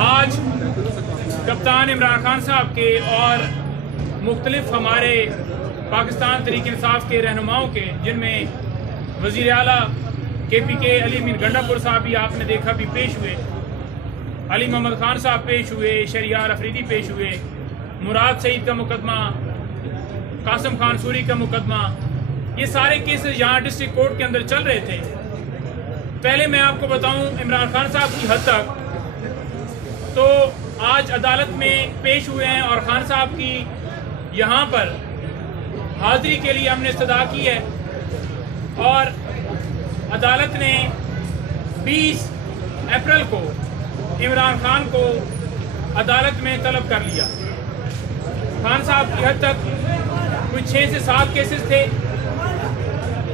आज कप्तान इमरान खान साहब के और मुख्तलिफ हमारे पाकिस्तान तहरीक इंसाफ के रहनुमाओं के, जिनमें वज़ीर आला KPK अली अमीन गंडापुर साहब भी आपने देखा भी पेश हुए, अली मोहम्मद खान साहब पेश हुए, शरियार अफरीदी पेश हुए, मुराद सईद का मुकदमा, कासिम खान सूरी का मुकदमा, ये सारे केसेस यहाँ डिस्ट्रिक्ट कोर्ट के अंदर चल रहे थे। पहले मैं आपको बताऊं इमरान खान साहब की हद तक तो आज अदालत में पेश हुए हैं और खान साहब की यहाँ पर हाजिरी के लिए हमने इस्तदा की है और अदालत ने 20 अप्रैल को इमरान खान को अदालत में तलब कर लिया। खान साहब की हद तक कुछ 6 से 7 केसेस थे।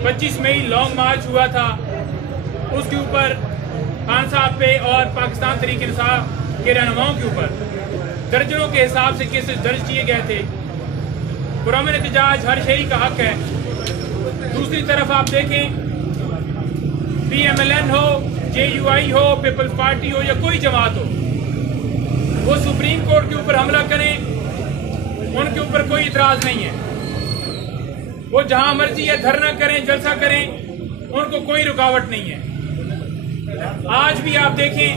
25 मई लॉन्ग मार्च हुआ था, उसके ऊपर खान साहब पे और पाकिस्तान तहरीक इंसाफ के रहनुमाओं के ऊपर दर्जनों के हिसाब से केसेस दर्ज किए गए थे। पुरअमन एहतजाज हर शहरी का हक है। दूसरी तरफ आप देखें, PMLN हो, JUI हो, पीपल्स पार्टी हो या कोई जमात हो, वो सुप्रीम कोर्ट के ऊपर हमला करें, उनके ऊपर कोई इतराज नहीं है। वो जहां मर्जी है धरना करें, जलसा करें, उनको कोई रुकावट नहीं है। आज भी आप देखें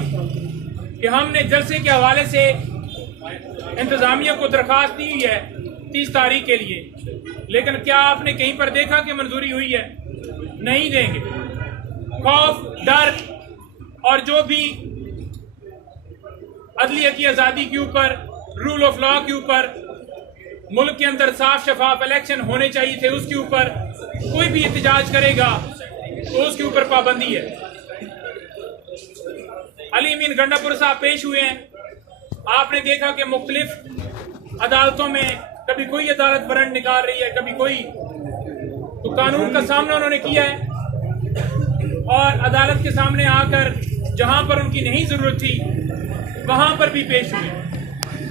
कि हमने जलसे के हवाले से इंतजामिया को दरखास्त दी हुई है 30 तारीख के लिए, लेकिन क्या आपने कहीं पर देखा कि मंजूरी हुई है? नहीं देंगे। खौफ, डर और जो भी अदलिया की आज़ादी के ऊपर, रूल ऑफ लॉ के ऊपर, मुल्क के अंदर साफ शफाफ इलेक्शन होने चाहिए थे, उसके ऊपर कोई भी एहतजाज करेगा तो उसके ऊपर पाबंदी है। अली अमीन गंडापुर साहब पेश हुए हैं। आपने देखा कि मुख्तलिफ अदालतों में कभी कोई अदालत वारंट निकाल रही है, कभी कोई, तो कानून का सामना उन्होंने किया है और अदालत के सामने आकर जहां पर उनकी नहीं जरूरत थी वहां पर भी पेश हुए।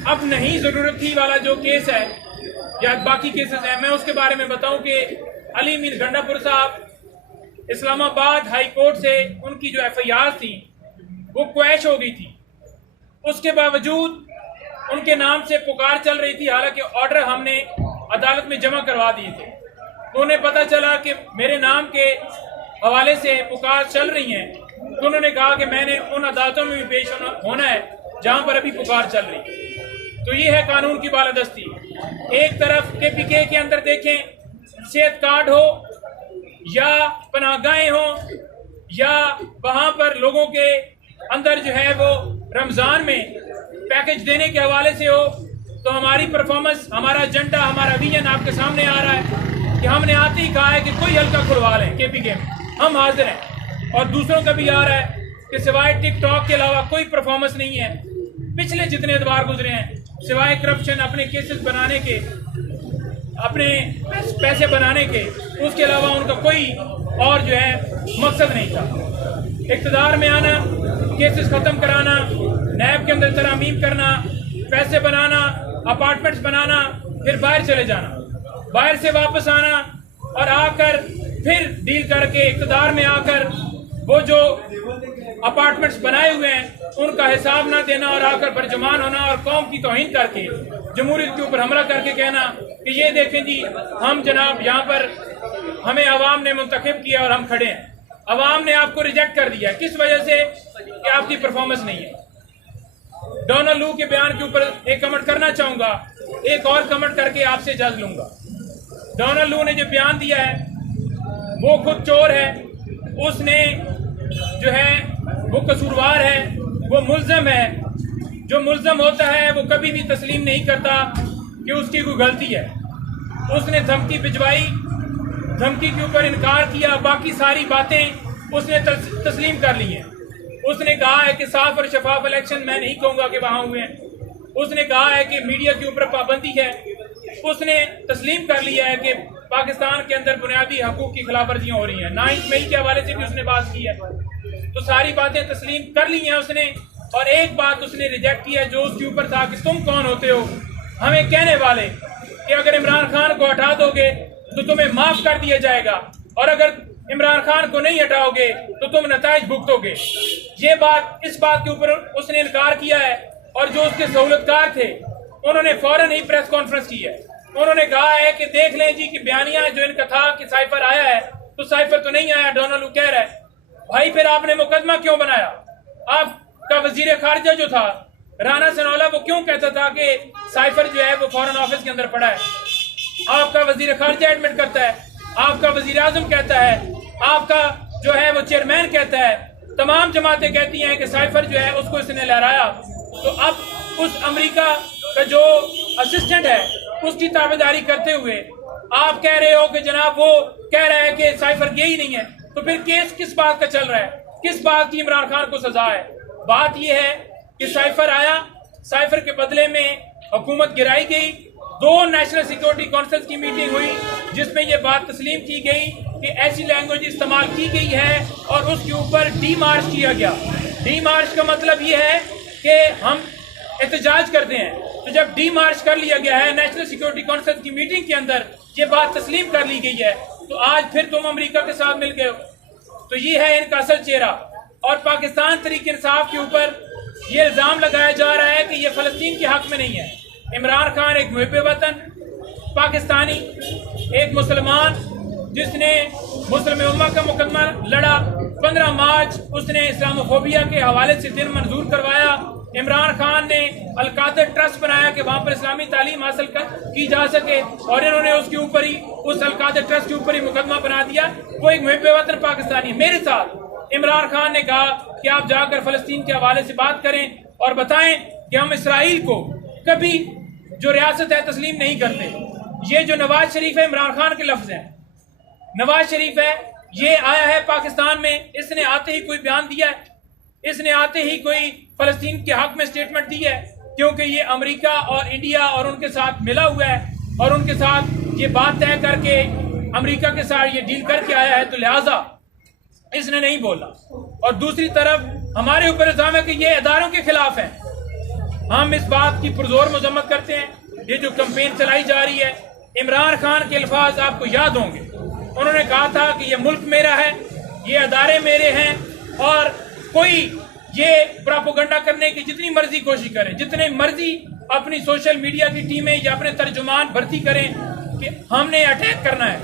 अब नहीं जरूरत थी वाला जो केस है या बाकी केसेस हैं, मैं उसके बारे में बताऊं कि अली अमीन गंडापुर साहब इस्लामाबाद हाई कोर्ट से उनकी जो FIR थी वो क्वैश हो गई थी। उसके बावजूद उनके नाम से पुकार चल रही थी, हालांकि ऑर्डर हमने अदालत में जमा करवा दिए थे। तो उन्हें पता चला कि मेरे नाम के हवाले से पुकार चल रही हैं, तो उन्होंने कहा कि मैंने उन अदालतों में भी पेश होना है जहां पर अभी पुकार चल रही है। तो ये है कानून की बालादस्ती। एक तरफ KPK के अंदर देखें, सेहत कार्ड हो या पनाहगाहें हो या वहां पर लोगों के अंदर जो है वो रमजान में पैकेज देने के हवाले से हो, तो हमारी परफॉर्मेंस, हमारा एजेंडा, हमारा विजन आपके सामने आ रहा है कि हमने आते ही कहा है कि कोई हल्का खुलवा लें KPK में, हम हाजिर हैं। और दूसरों का भी आ रहा है कि सिवाय टिकटॉक के अलावा कोई परफॉर्मेंस नहीं है। पिछले जितने एतवार गुजरे हैं, सिवाय करप्शन, अपने केसेस बनाने के, अपने पैसे बनाने के, उसके अलावा उनका कोई और जो है मकसद नहीं था। इक़्तिदार में आना, केसेस खत्म कराना, नैब के अंदर तरामीम करना, पैसे बनाना, अपार्टमेंट्स बनाना, फिर बाहर चले जाना, बाहर से वापस आना और आकर फिर डील करके इक़्तिदार में आकर वो जो अपार्टमेंट्स बनाए हुए हैं उनका हिसाब ना देना और आकर बरजमान होना और कौम की तौहीन करके जमहूरियत के ऊपर हमला करके कहना कि ये देखें जी, हम जनाब यहाँ पर हमें अवाम ने मुंतखब किया और हम खड़े हैं। अवाम ने आपको रिजेक्ट कर दिया है, किस वजह से? कि आपकी परफॉर्मेंस नहीं है। डोनाल्ड लू के बयान के ऊपर एक कमेंट करना चाहूंगा, एक और कमेंट करके आपसे इजाजत लूंगा। डोनाल्ड लू ने जो बयान दिया है वो खुद चोर है, उसने जो है वो कसूरवार है, वो मुल्ज़म है। जो मुल्ज़म होता है वो कभी भी तस्लीम नहीं करता कि उसकी कोई गलती है। उसने धमकी भिजवाई, धमकी के ऊपर इनकार किया, बाकी सारी बातें उसने तस्लीम कर ली हैं। उसने कहा है कि साफ और शफाफ इलेक्शन, मैं नहीं कहूँगा कि वहाँ हुए हैं। उसने कहा है कि मीडिया के ऊपर पाबंदी है। उसने तस्लीम कर लिया है कि पाकिस्तान के अंदर बुनियादी हकूक की खिलाफवर्जियाँ हो रही हैं। 9 मई के हवाले से भी उसने बात की है। तो सारी बातें तस्लीम कर ली हैं उसने, और एक बात उसने रिजेक्ट की है जो उसके ऊपर था कि तुम कौन होते हो हमें कहने वाले कि अगर इमरान खान को हटा दोगे तो तुम्हें माफ कर दिया जाएगा, और अगर इमरान खान को नहीं हटाओगे तो तुम नताइज भुगतोगे। ये बात, इस बात के ऊपर उसने इनकार किया है और जो उसके सहूलतकार थे उन्होंने फौरन ही प्रेस कॉन्फ्रेंस की है। उन्होंने कहा है कि देख लें जी कि बयानिया जो इनका था कि साइफर आया है, तो साइफर तो नहीं आया, डोनाल्ड कह रहा है। भाई फिर आपने मुकदमा क्यों बनाया? आपका वजीर खारजा जो था राना सनौला, वो क्यों कहता था कि साइफर जो है वो फॉरेन ऑफिस के अंदर पड़ा है? आपका वजीर खारजा एडमिट करता है, आपका वजीर आजम कहता है, आपका जो है वो चेयरमैन कहता है, तमाम जमातें कहती हैं कि साइफर जो है उसको इसने लहराया। तो अब उस अमेरिका का जो असिस्टेंट है उसकी ताबेदारी करते हुए आप कह रहे हो कि जनाब वो कह रहा है कि साइफर ये ही नहीं है। तो फिर केस किस बात का चल रहा है? किस बात की इमरान खान को सजा है? बात यह है कि साइफर आया, साइफर के बदले में हुकूमत गिराई गई। 2 नेशनल सिक्योरिटी काउंसिल की मीटिंग हुई जिसमें यह बात तस्लीम की गई कि ऐसी लैंग्वेज इस्तेमाल की गई है और उसके ऊपर डी मार्च किया गया। डी मार्च का मतलब यह है कि हम एहतजाज करते हैं। तो जब डी मार्च कर लिया गया है, नेशनल सिक्योरिटी काउंसिल की मीटिंग के अंदर ये बात तस्लीम कर ली गई है, तो आज फिर तुम अमेरिका के साथ मिल गए हो। तो ये है इनका असल चेहरा। और पाकिस्तान तहरीक इंसाफ के ऊपर ये इल्जाम लगाया जा रहा है कि ये फलस्तीन के हक में नहीं है। इमरान खान एक मुहिब वतन पाकिस्तानी, एक मुसलमान जिसने मुस्लिम उम्मा का मुकदमा लड़ा। 15 मार्च उसने इस्लामोफोबिया के हवाले से दिन मंजूर करवाया। इमरान खान ने अल-कादर ट्रस्ट बनाया कि वहां पर इस्लामी तालीम हासिल की जा सके और इन्होंने उसके ऊपर ही, उस अल-कादर ट्रस्ट के ऊपर ही मुकदमा बना दिया। वो एक मुहिब वतन पाकिस्तानी। मेरे साथ इमरान खान ने कहा कि आप जाकर फलस्तीन के हवाले से बात करें और बताएं कि हम इसराइल को कभी जो रियासत है तस्लीम नहीं करते। ये जो नवाज शरीफ है, इमरान खान के लफ्ज हैं। नवाज शरीफ है, ये आया है पाकिस्तान में, इसने आते ही कोई बयान दिया है? इसने आते ही कोई फलस्तीन के हक में स्टेटमेंट दी है? क्योंकि ये अमेरिका और इंडिया और उनके साथ मिला हुआ है और उनके साथ ये बात तय करके अमेरिका के साथ ये डील करके आया है, तो लिहाजा इसने नहीं बोला। और दूसरी तरफ हमारे ऊपर इल्जाम है कि ये इदारों के खिलाफ है। हम इस बात की पुरजोर मजम्मत करते हैं। ये जो कैंपेन चलाई जा रही है, इमरान खान के अल्फाज आपको याद होंगे। उन्होंने कहा था कि ये मुल्क मेरा है, ये अदारे मेरे हैं और कोई ये प्रोपेगेंडा करने की जितनी मर्जी कोशिश करें, जितने मर्जी अपनी सोशल मीडिया की टीमें या अपने तर्जुमान भर्ती करें कि हमने अटैक करना है।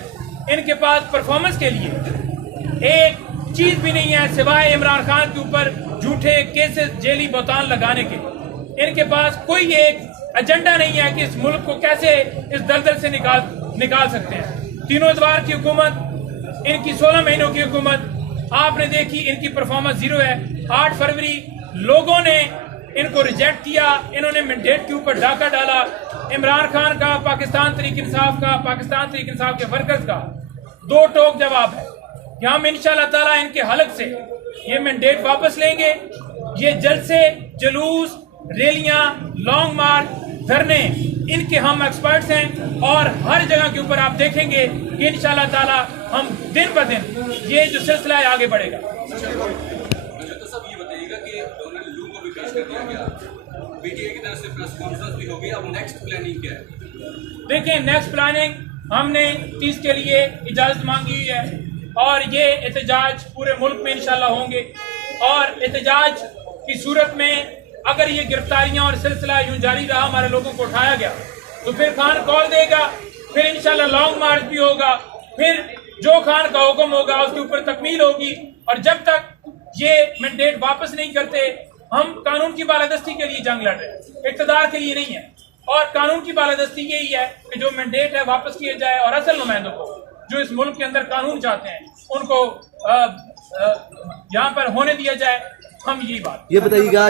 इनके पास परफॉर्मेंस के लिए एक चीज भी नहीं है सिवाय इमरान खान के ऊपर झूठे केसेस, जेली बहतान लगाने के। इनके पास कोई एक एजेंडा नहीं है कि इस मुल्क को कैसे इस दलदल से निकाल सकते हैं। तीनों इतवार की हुकूमत, इनकी 16 महीनों की हुकूमत आपने देखी, इनकी परफॉर्मेंस 0 है। 8 फरवरी लोगों ने इनको रिजेक्ट किया, इन्होंने मैंडेट के ऊपर डाका डाला। इमरान खान का, पाकिस्तान तहरीक इंसाफ का, पाकिस्तान तहरीक इंसाफ के वर्कर्स का 2 टोक जवाब है कि हम इंशाल्लाह ताला इनके हलक से ये मैंडेट वापस लेंगे। ये जलसे, जुलूस, रैलियां, लॉन्ग मार्च, धरने, इनके हम एक्सपर्ट्स हैं और हर जगह के ऊपर आप देखेंगे कि इंशाल्लाह ताला हम दिन ब दिन ये जो सिलसिला है आगे बढ़ेगा। तो सब ये बताइएगा कि डोनाल्ड लू को भी पेश कर दिया गया, पीटीआई की तरफ से प्रेस कॉन्फ्रेंस भी होगी, अब नेक्स्ट प्लानिंग क्या है? देखिए, नेक्स्ट प्लानिंग हमने 30 के लिए इजाजत मांगी हुई है और ये एहतजाज पूरे मुल्क में इंशाल्लाह होंगे। और एहतजाज की सूरत में अगर ये गिरफ्तारियां और सिलसिला यूं जारी रहा, हमारे लोगों को उठाया गया, तो फिर खान कॉल देगा, फिर इंशाल्लाह लॉन्ग मार्च भी होगा, फिर जो खान का हुक्म होगा उसके ऊपर तकमील होगी। और जब तक ये मैंडेट वापस नहीं करते, हम कानून की बालादस्ती के लिए जंग लड़ रहे हैं, इक़्तिदार के लिए नहीं है। और कानून की बालादस्ती यही है कि जो मैंडेट है वापस किया जाए और असल नुमाइंदों को जो इस मुल्क के अंदर कानून चाहते हैं उनको यहाँ पर होने दिया जाए। हम यही बात ये बताइएगा